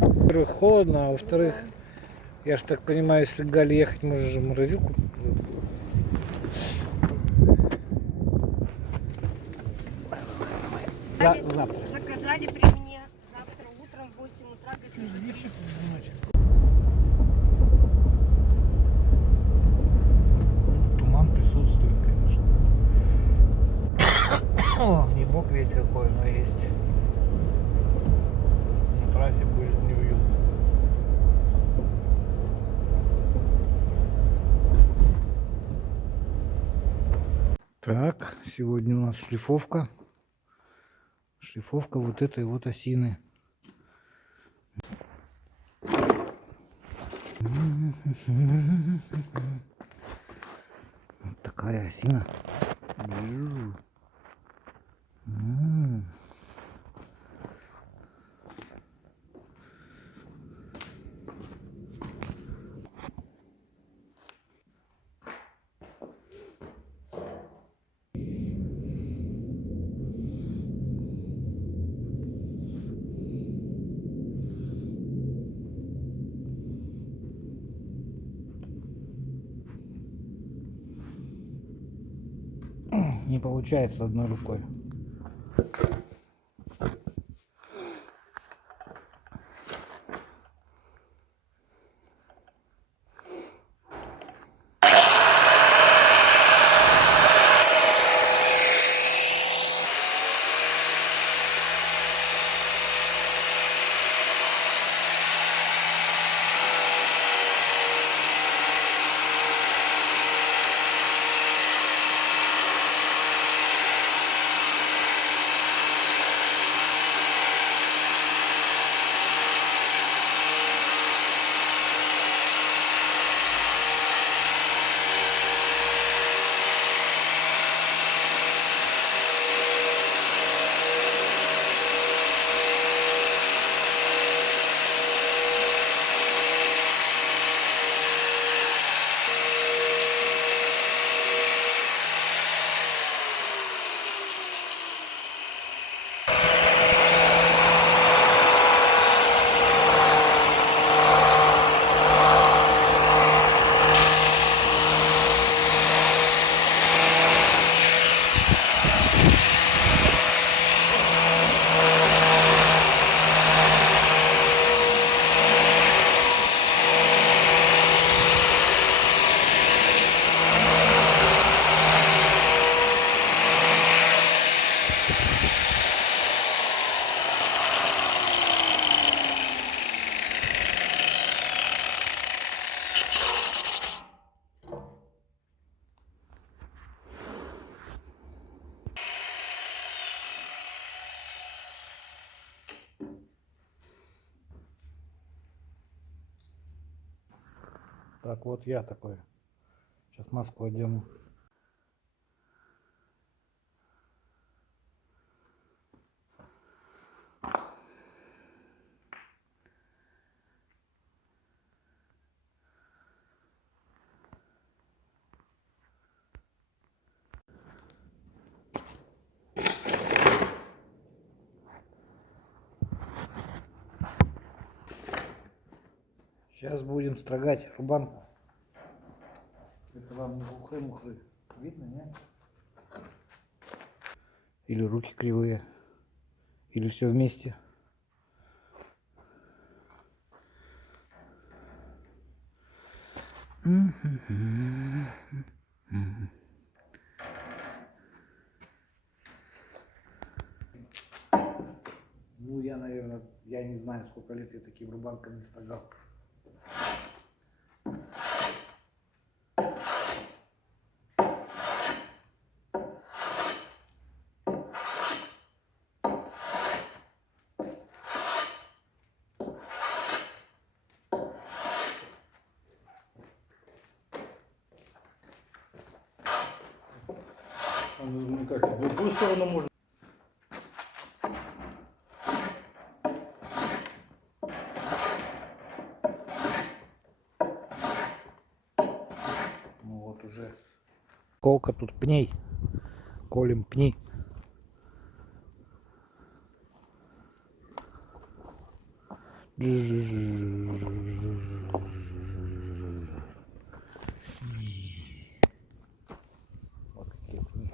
Во-первых, холодно, а во-вторых, я ж так понимаю, если к Гале ехать, можно же морозилку. Завтра. Заказали при мне завтра утром в 8 утра. Туман присутствует, конечно. О, не бог весь какой, но есть. На трассе будет неуютно. Так, сегодня у нас шлифовка. Шлифовка вот этой вот осины. Вот такая осина. Не получается одной рукой. Так, вот я такой. Сейчас маску одену. Сейчас будем строгать рубанку. Это вам не мухры-мухры. Видно, нет? Или руки кривые. Или все вместе. Ну, я, наверное, я не знаю, сколько лет я таким рубанками строгал. Мне кажется, в другую сторону можно. Вот вот уже сколько тут пней. Колем пни. Вот какие пни.